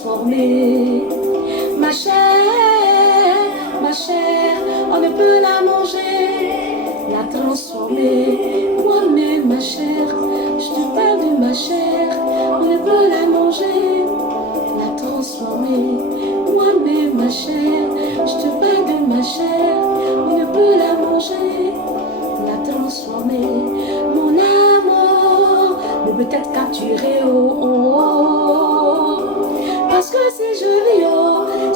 transformer. Ma chair, on ne peut la manger, la transformer. Moi-même, ma chair, je te parle de ma chair, on ne peut la manger, la transformer. Moi-même, ma chair, je te parle de ma chair, on ne peut la manger, la transformer. Mon amour ne peut être capturé, parce que si je vis,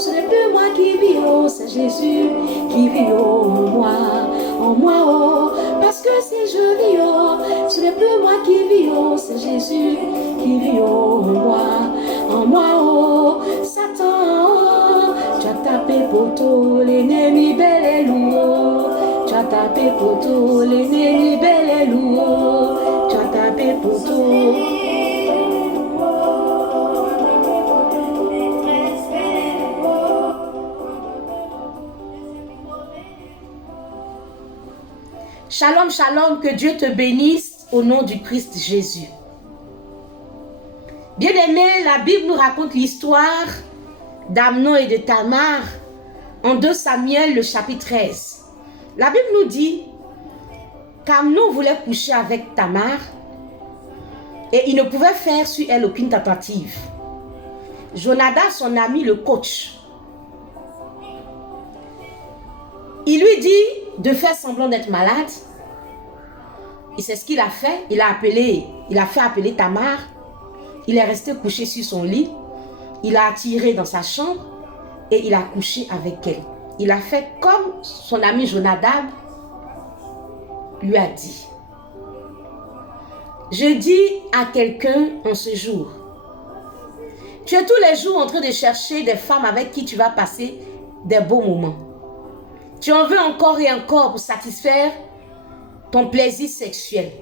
ce n'est plus moi qui vis, c'est Jésus qui vit en moi, parce que si je vis, ce n'est plus moi qui vis, c'est Jésus qui vit en moi, Satan, tu as tapé pour tout l'ennemi bel et lourd, tu as tapé pour tout l'ennemi bel et lourd, tu as tapé pour tout. Shalom, shalom, que Dieu te bénisse au nom du Christ Jésus. Bien-aimé, la Bible nous raconte l'histoire d'Amnon et de Tamar en 2 Samuel, le chapitre 13. La Bible nous dit qu'Amnon voulait coucher avec Tamar et il ne pouvait faire sur elle aucune tentative. Jonadab, son ami, le coach, il lui dit de faire semblant d'être malade. Et c'est ce qu'il a fait. Il a fait appeler Tamar. Il est resté couché sur son lit. Il a attiré dans sa chambre et il a couché avec elle. Il a fait comme son ami Jonadab lui a dit. Je dis à quelqu'un en ce jour, tu es tous les jours en train de chercher des femmes avec qui tu vas passer des beaux moments. Tu en veux encore et encore pour satisfaire ton plaisir sexuel.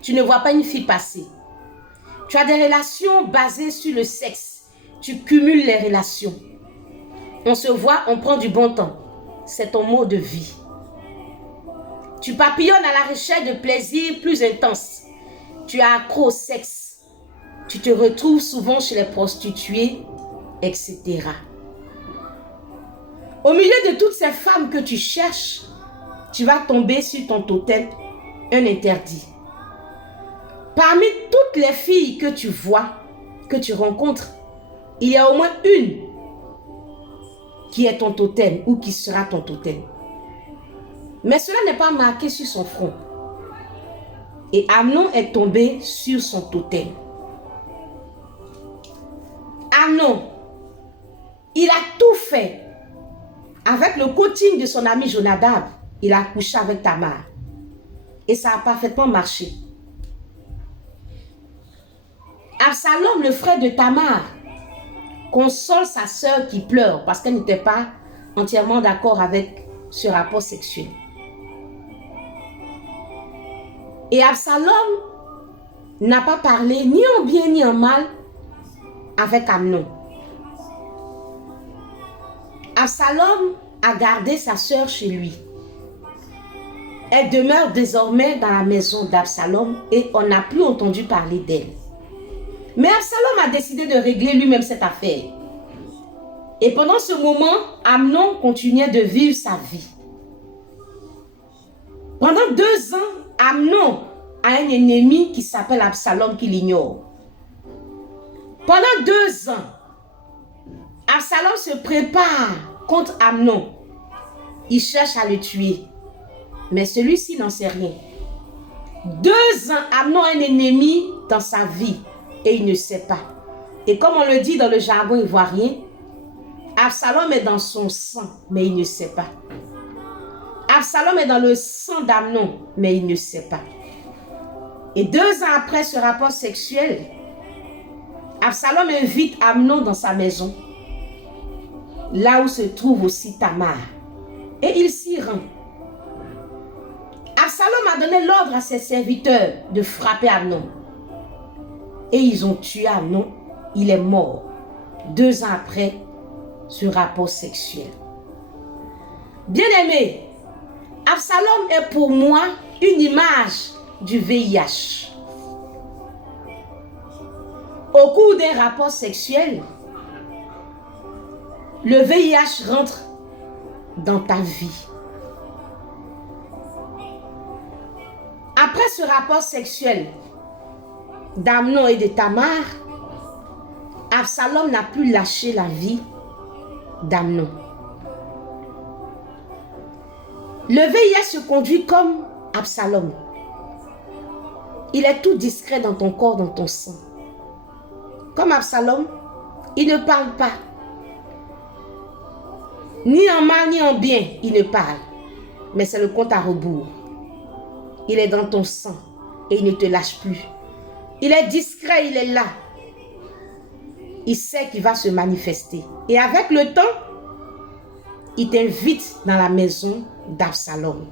Tu ne vois pas une fille passer. Tu as des relations basées sur le sexe. Tu cumules les relations. On se voit, on prend du bon temps. C'est ton mode de vie. Tu papillonnes à la recherche de plaisir plus intense. Tu es accro au sexe. Tu te retrouves souvent chez les prostituées, etc. Au milieu de toutes ces femmes que tu cherches, tu vas tomber sur ton totem, un interdit. Parmi toutes les filles que tu vois, que tu rencontres, il y a au moins une qui est ton totem ou qui sera ton totem. Mais cela n'est pas marqué sur son front. Et Amnon est tombé sur son totem. Amnon, il a tout fait. Avec le coaching de son ami Jonadab, il a couché avec Tamar. Et ça a parfaitement marché. Absalom, le frère de Tamar, console sa sœur qui pleure parce qu'elle n'était pas entièrement d'accord avec ce rapport sexuel. Et Absalom n'a pas parlé ni en bien ni en mal avec Amnon. Absalom a gardé sa sœur chez lui. Elle demeure désormais dans la maison d'Absalom et on n'a plus entendu parler d'elle. Mais Absalom a décidé de régler lui-même cette affaire. Et pendant ce moment, Amnon continuait de vivre sa vie. Pendant 2 ans, Amnon a un ennemi qui s'appelle Absalom qui l'ignore. Pendant 2 ans, Absalom se prépare contre Amnon. Il cherche à le tuer. Mais celui-ci n'en sait rien. 2 ans, Amnon a un ennemi dans sa vie et il ne sait pas. Et comme on le dit dans le jargon ivoirien, Absalom est dans son sang, mais il ne sait pas. Absalom est dans le sang d'Amnon, mais il ne sait pas. Et 2 ans après ce rapport sexuel, Absalom invite Amnon dans sa maison, là où se trouve aussi Tamar. Et il s'y rend. Absalom a donné l'ordre à ses serviteurs de frapper Amnon. Et ils ont tué Amnon. Il est mort 2 ans après ce rapport sexuel. Bien-aimé, Absalom est pour moi une image du VIH. au cours d'un rapport sexuel, le VIH rentre dans ta vie. Après ce rapport sexuel d'Amnon et de Tamar, Absalom n'a plus lâché la vie d'Amnon. Le VIH se conduit comme Absalom. Il est tout discret dans ton corps, dans ton sang. Comme Absalom, il ne parle pas. Ni en mal, ni en bien, il ne parle. Mais c'est le compte à rebours. Il est dans ton sang et il ne te lâche plus. Il est discret, il est là. Il sait qu'il va se manifester. Et avec le temps, il t'invite dans la maison d'Absalom.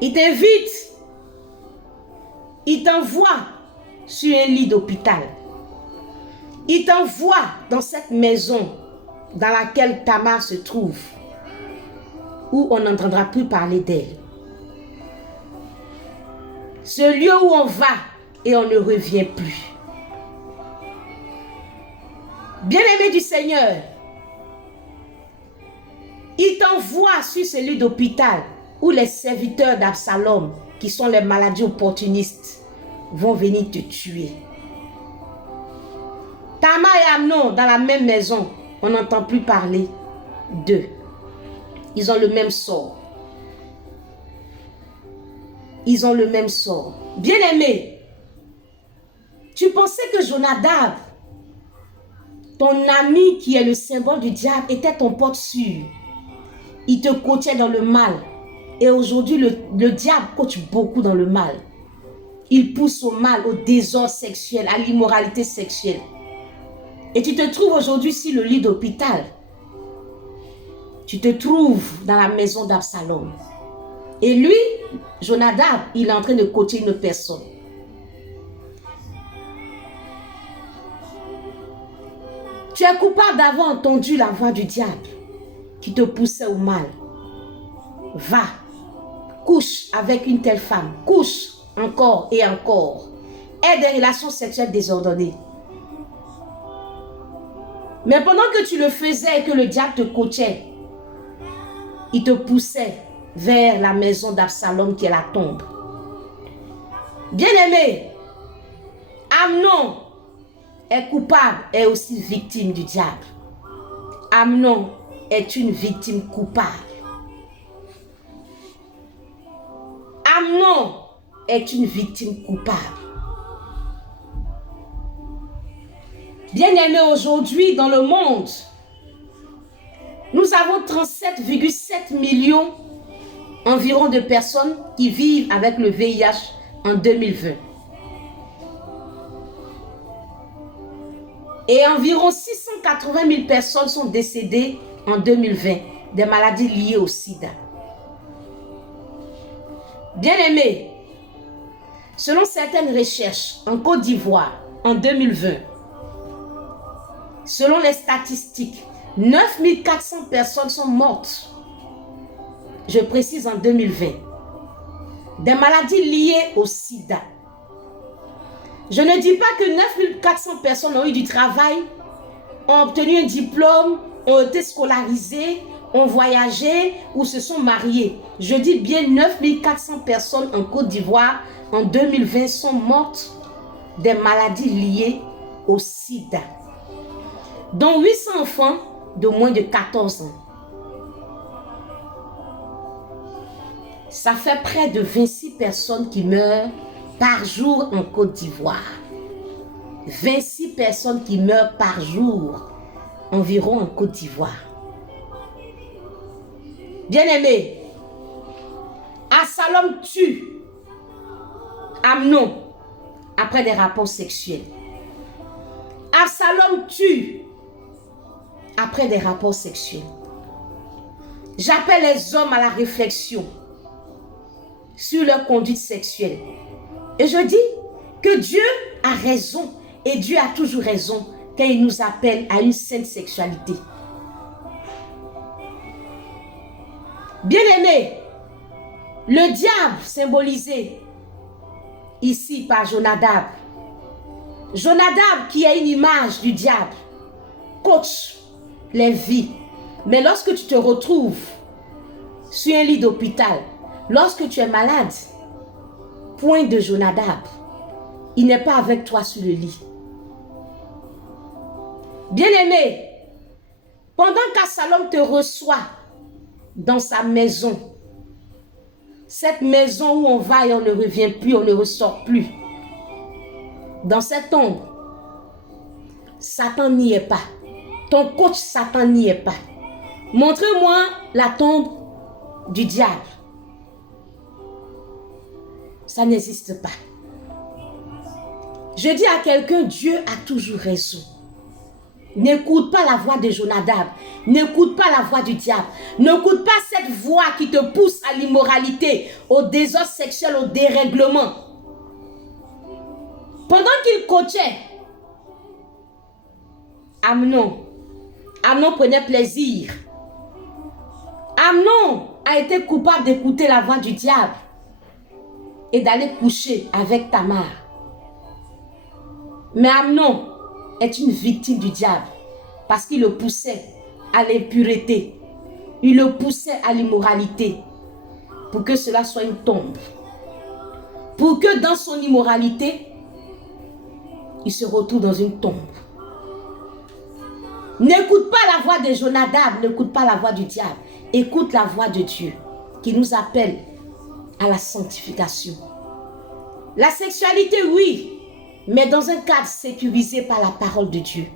Il t'invite. Il t'envoie sur un lit d'hôpital. Il t'envoie dans cette maison dans laquelle Tamar se trouve, où on n'entendra plus parler d'elle. Ce lieu où on va et on ne revient plus. Bien-aimé du Seigneur, il t'envoie sur ce lit d'hôpital où les serviteurs d'Absalom, qui sont les maladies opportunistes, vont venir te tuer. Tamar et Amnon dans la même maison, on n'entend plus parler d'eux. Ils ont le même sort. Ils ont le même sort. Bien-aimé, tu pensais que Jonadab, ton ami qui est le symbole du diable, était ton pote sûr. Il te coachait dans le mal. Et aujourd'hui, le diable coach beaucoup dans le mal. Il pousse au mal, au désordre sexuel, à l'immoralité sexuelle. Et tu te trouves aujourd'hui sur le lit d'hôpital. Tu te trouves dans la maison d'Absalom. Et lui, Jonadab, il est en train de coacher une personne. Tu es coupable d'avoir entendu la voix du diable qui te poussait au mal. Va, couche avec une telle femme. Couche encore et encore. Aie des relations sexuelles désordonnées. Mais pendant que tu le faisais et que le diable te coachait, il te poussait vers la maison d'Absalom qui est la tombe. Bien-aimé, Amnon est coupable et aussi victime du diable. Amnon est une victime coupable. Amnon est une victime coupable. Bien-aimé, aujourd'hui dans le monde, nous avons 37,7 millions environ de personnes qui vivent avec le VIH en 2020. Et environ 680 000 personnes sont décédées en 2020 des maladies liées au sida. Bien-aimés, selon certaines recherches en Côte d'Ivoire en 2020, selon les statistiques, 9 400 personnes sont mortes. Je précise en 2020. Des maladies liées au sida. Je ne dis pas que 9 400 personnes ont eu du travail, ont obtenu un diplôme, ont été scolarisées, ont voyagé ou se sont mariées. Je dis bien 9 400 personnes en Côte d'Ivoire en 2020 sont mortes des maladies liées au sida, dont 800 enfants de moins de 14 ans. Ça fait près de 26 personnes qui meurent par jour en Côte d'Ivoire. 26 personnes qui meurent par jour environ en Côte d'Ivoire. Bien-aimé, Absalom tue Amnon après des rapports sexuels. Absalom tue après des rapports sexuels. J'appelle les hommes à la réflexion sur leur conduite sexuelle. Et je dis que Dieu a raison et Dieu a toujours raison quand il nous appelle à une sainte sexualité. Bien-aimé, le diable symbolisé ici par Jonadab Jonadab, qui est une image du diable, coach les vies. Mais lorsque tu te retrouves sur un lit d'hôpital, lorsque tu es malade, point de Jonadab, il n'est pas avec toi sur le lit. Bien-aimé, pendant qu'Absalom te reçoit dans sa maison, cette maison où on va et on ne revient plus, on ne ressort plus, dans cette ombre, Satan n'y est pas. Ton coach Satan n'y est pas. Montrez-moi la tombe du diable. Ça n'existe pas. Je dis à quelqu'un, Dieu a toujours raison. N'écoute pas la voix de Jonadab. N'écoute pas la voix du diable. N'écoute pas cette voix qui te pousse à l'immoralité, au désordre sexuel, au dérèglement. Pendant qu'il coachait, Amnon prenait plaisir. Amnon a été coupable d'écouter la voix du diable et d'aller coucher avec Tamar. Mais Amnon est une victime du diable parce qu'il le poussait à l'impureté. Il le poussait à l'immoralité pour que cela soit une tombe. Pour que dans son immoralité, il se retrouve dans une tombe. N'écoute pas la voix de Jonadab, n'écoute pas la voix du diable. Écoute la voix de Dieu qui nous appelle à la sanctification. La sexualité, oui, mais dans un cadre sécurisé par la parole de Dieu.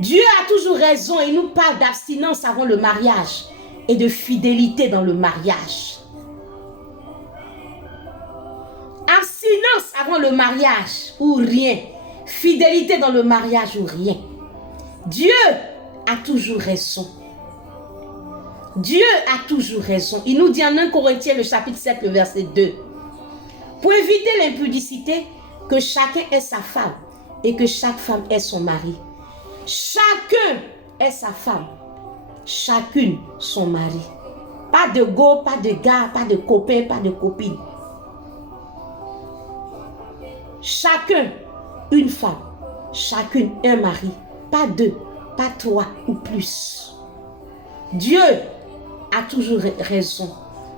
Dieu a toujours raison et nous parle d'abstinence avant le mariage et de fidélité dans le mariage. Abstinence avant le mariage ou rien. Fidélité dans le mariage ou rien. Dieu a toujours raison. Dieu a toujours raison. Il nous dit en 1 Corinthiens, le chapitre 7, le verset 2. Pour éviter l'impudicité, que chacun ait sa femme et que chaque femme ait son mari. Chacun ait sa femme, chacune son mari. Pas de go, pas de gars, pas de copain, pas de copine. Chacun une femme, chacune un mari. Pas deux, pas trois ou plus. Dieu a toujours raison.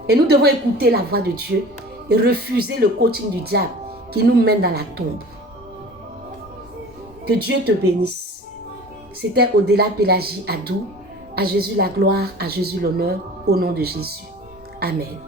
Et nous devons écouter la voix de Dieu et refuser le coaching du diable qui nous mène dans la tombe. Que Dieu te bénisse. C'était Odela Pélagie Adou. À Jésus la gloire, à Jésus l'honneur, au nom de Jésus. Amen.